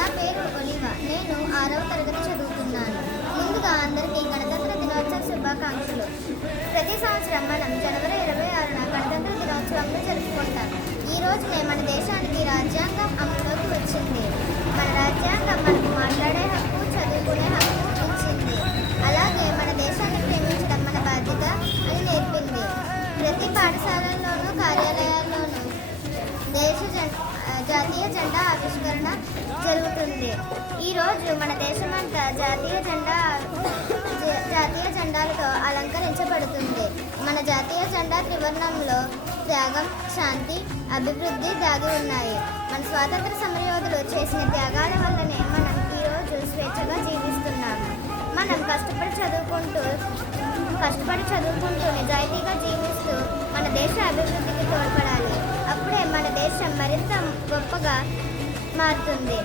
నా పేరు ఒలివా. నేను 6వ తరగతి చదువుతున్నాను. ముందుగా అందరికీ గణతంత్ర దినోత్సవ శుభాకాంక్షలు. ప్రతి సంవత్సరం మనం జనవరి 26న గణతంత్ర దినోత్సవంగా జరుపుకుంటాం. ఈ రోజునే మన దేశానికి రాజ్యాంగం అమలులోకి వచ్చింది. మన రాజ్యాంగం మనకు మాట్లాడే హక్కు, చదువుకునే హక్కు ఇచ్చింది. అలాగే మన దేశాన్ని ప్రేమించడం మన బాధ్యత అని నేర్పింది. ప్రతి పాఠశాలల్లోనూ కార్యాలయాల్లోనూ జాతీయ జెండా ఆవిష్కరణ జరుగుతుంది. ఈరోజు మన దేశమంతా జాతీయ జెండాలతో అలంకరించబడుతుంది. మన జాతీయ జెండా త్రివర్ణంలో త్యాగం, శాంతి, అభివృద్ధి దాగి ఉన్నాయి. మన స్వాతంత్ర సమరయోధులు చేసిన త్యాగాల వల్లనే మనం ఈరోజు స్వేచ్ఛగా జీవిస్తున్నాము. మనం కష్టపడి చదువుకుంటూ నిజాయితీగా జీవిస్తూ మన దేశ అభివృద్ధికి తోడ్పడాలి. అప్పుడే మన దేశం మరింత గొప్పగా మారుతుంది.